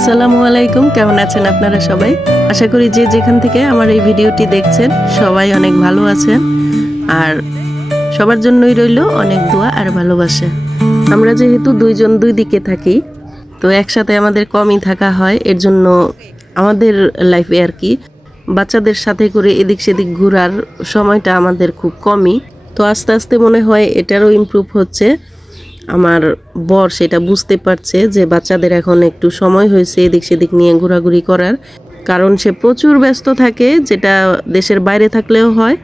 আসসালামু আলাইকুম, কেমন আছেন আপনারা সবাই? আশা করি যে যেখান থেকে আমার এই ভিডিওটি দেখছেন সবাই অনেক ভালো আছেন, আর সবার জন্যই রইল অনেক দোয়া আর ভালোবাসা। আমরা যেহেতু দুইজন দুই দিকে থাকি, তো একসাথে আমাদের কমই থাকা হয়, এর জন্য আমাদের লাইফে আর কি বাচ্চাদের সাথে করে এদিক সেদিক ঘোরার সময়টা আমাদের খুব কমই। তো আস্তে আস্তে মনে হয় এটারও ইমপ্রুভ হচ্ছে। আমার বর সেটা বুঝতে পারছে যে বাচ্চাদের এখন একটু সময় হয়েছে এদিক সেদিক নিয়ে ঘোরাঘুরি করার, কারণ সে প্রচুর ব্যস্ত থাকে, যেটা দেশের বাইরে থাকলেও হয়,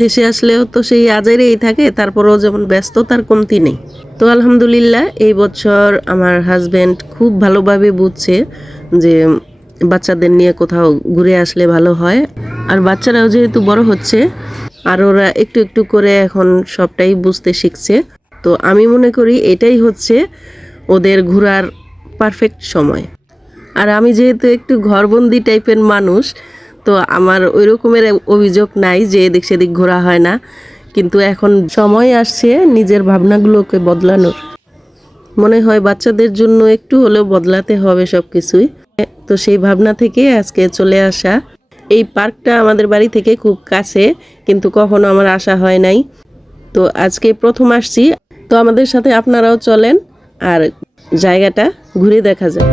দেশে আসলেও তো সেই আজাইরেই থাকে, তারপরেও যেমন ব্যস্ততার কমতি নেই। তো আলহামদুলিল্লাহ এই বছর আমার হাজব্যান্ড খুব ভালোভাবে বুঝছে যে বাচ্চাদের নিয়ে কোথাও ঘুরে আসলে ভালো হয়। আর বাচ্চারাও যেহেতু বড় হচ্ছে, আর ওরা একটু একটু করে এখন সবটাই বুঝতে শিখছে। তো আমি মনে করি এটাই হচ্ছে ওদের ঘোরার পারফেক্ট সময়। আর আমি যেহেতু একটু ঘরবন্দি টাইপের মানুষ, তো আমার ওই রকমের অভিযোগ নাই যে এদিক সেদিক ঘোরা হয় না, কিন্তু এখন সময় আসছে নিজের ভাবনাগুলোকে বদলানোর। মনে হয় বাচ্চাদের জন্য একটু হলেও বদলাতে হবে সব কিছুই। তো সেই ভাবনা থেকে আজকে চলে আসা। এই পার্কটা আমাদের বাড়ি থেকে খুব কাছে, কিন্তু কখনো আমার আসা হয় নাই, তো আজকে প্রথম আসছি। তো আমাদের সাথে আপনারাও চলেন আর জায়গাটা ঘুরে দেখা যায়।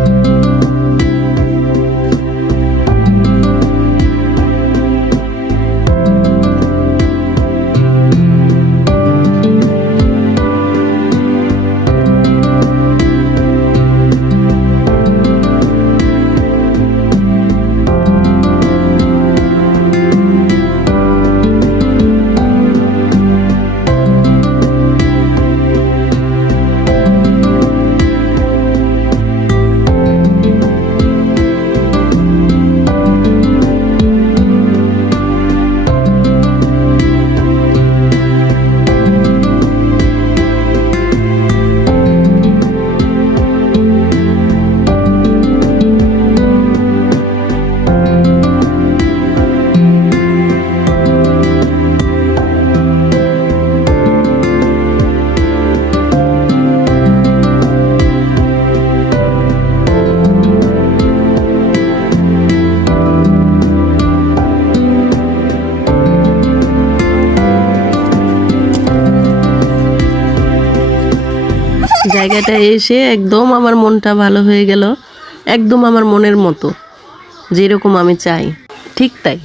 জায়গাটায় এসে একদম আমার মনটা ভালো হয়ে গেল, একদম আমার মনের মতো, যেরকম আমি চাই ঠিক তাই।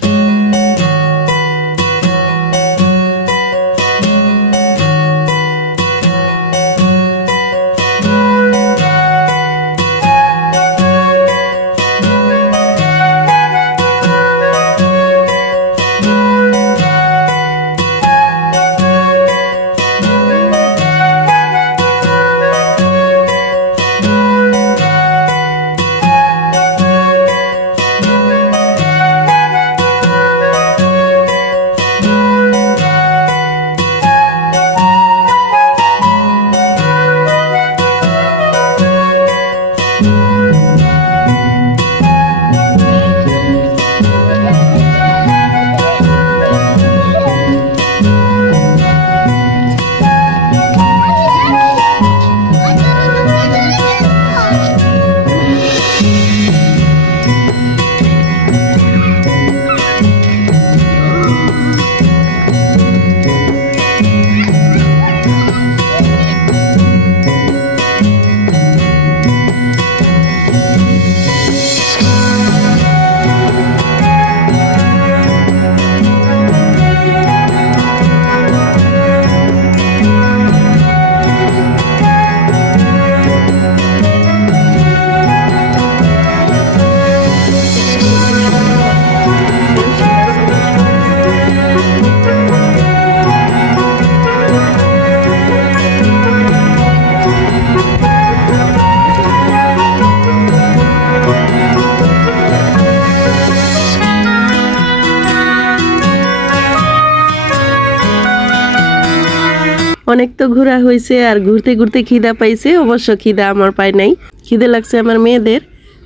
অনেক তো ঘোরা হয়েছে, আর ঘুরতে ঘুরতে খিদা পাইছে। অবশ্য খিদা আমার পায় নাই, খিদে লাগছে আমার মেয়েদের।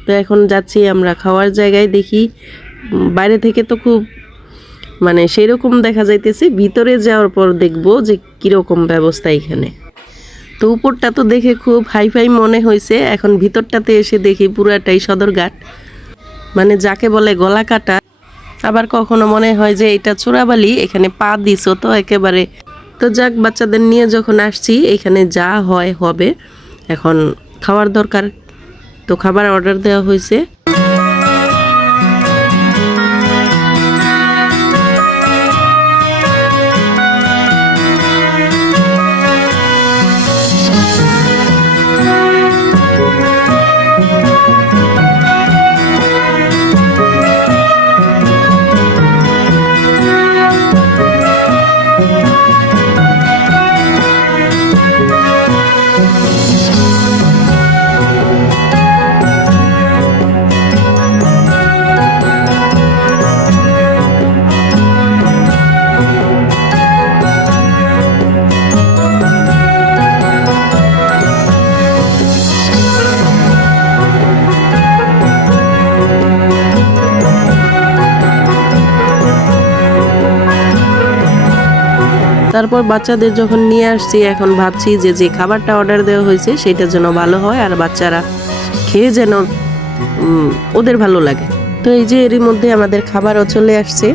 তো এখন যাচ্ছি আমরা খাওয়ার জায়গায়। দেখি বাইরে থেকে তো খুব সেই রকম দেখা যাইতেছে, ভিতরে যাওয়ার পর দেখবো যে কিরকম ব্যবস্থা এখানে। তো উপরটা তো দেখে খুব হাইফাই মনে হয়েছে, এখন ভিতরটাতে এসে দেখি পুরাটাই সদরঘাট, মানে যাকে বলে গলা কাটা। আবার কখনো মনে হয় যে এটা চোরাবালি, এখানে পা দিছো তো একেবারে। তো যাক, বাচ্চাদের নিয়ে যখন আসছি এখানে যা হয় হবে, এখন খাওয়ার দরকার, তো খাবার অর্ডার দেওয়া হয়েছে। তারপর বাচ্চাদের যখন নিয়ে আসছি, এখন ভাবছি যে যে খাবারটা অর্ডার দেওয়া হয়েছে সেটা যেন ভালো হয় আর বাচ্চারা খেয়ে যেন ওদের ভালো লাগে। তো এই যে এরই মধ্যে আমাদের খাবারও চলে আসছে।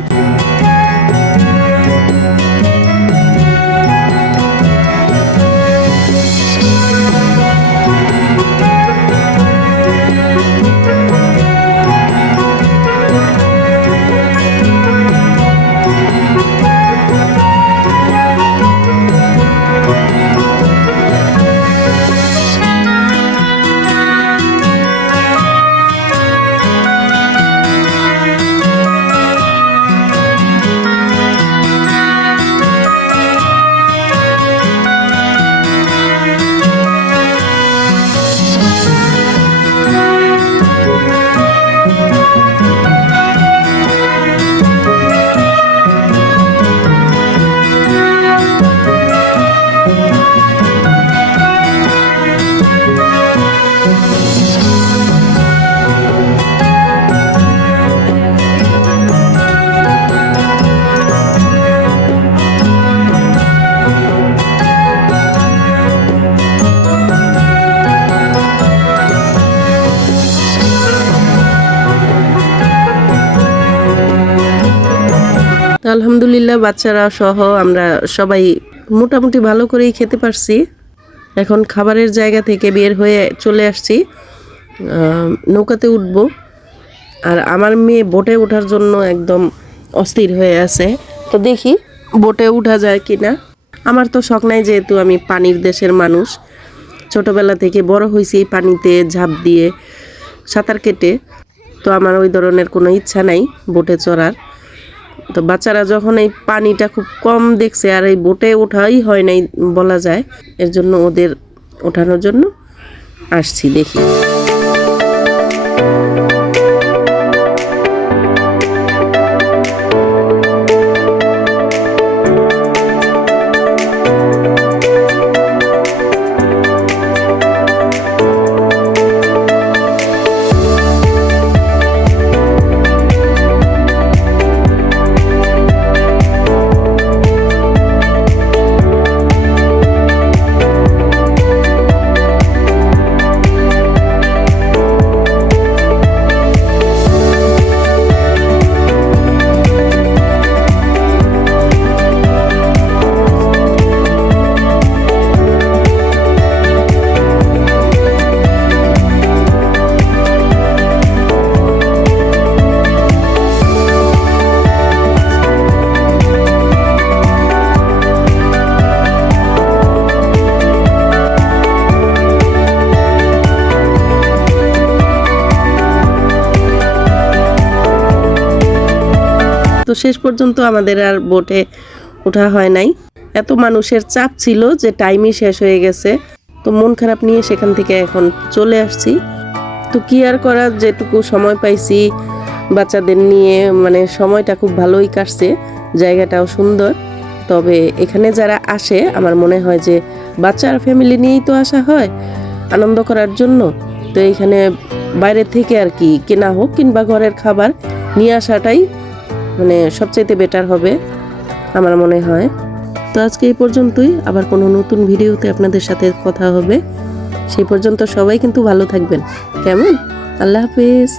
আলহামদুলিল্লাহ, বাচ্চারা সহ আমরা সবাই মোটামুটি ভালো করেই খেতে পারছি। এখন খাবারের জায়গা থেকে বের হয়ে চলে আসছি, নৌকাতে উঠব। আর আমার মেয়ে বোটে ওঠার জন্য একদম অস্থির হয়ে আছে, তো দেখি বোটে উঠা যায় কিনা। আমার তো শখ নাই, যেহেতু আমি পানির দেশের মানুষ, ছোটবেলা থেকে বড় হয়েছি পানিতে ঝাঁপ দিয়ে সাঁতার কেটে, তো আমার ওই ধরনের কোনো ইচ্ছা নাই বোটে চড়ার। তো বাচ্চারা যখন এই পানিটা খুব কম দেখছে আর এই বোটে ওঠাই হয় নাই বলা যায়, এর জন্য ওদের ওঠানোর জন্য আসছি, দেখি। তো শেষ পর্যন্ত আমাদের আর বোটে ওঠা হয় নাই, এত মানুষের চাপ ছিল যে টাইমই শেষ হয়ে গেছে। তো মন খারাপ নিয়ে সেখান থেকে এখন চলে আসছি। তো কি আর করার, যেটুকু সময় পাইছি বাচ্চাদের নিয়ে, মানে সময়টা খুব ভালোই কাটছে, জায়গাটাও সুন্দর। তবে এখানে যারা আসে আমার মনে হয় যে বাচ্চার ফ্যামিলি নিয়েই তো আসা হয় আনন্দ করার জন্য। তো এখানে বাইরে থেকে আর কি কেনা হোক কিংবা ঘরের খাবার নিয়ে আসাটাই মানে সবচাইতে বেটার হবে আমার মনে হয়। তো তো আজকে এই পর্যন্তই, আবার কোনো নতুন ভিডিওতে আপনাদের সাথে কথা হবে। সেই পর্যন্ত সবাই কিন্তু ভালো থাকবেন, কেমন? আল্লাহ হাফেজ।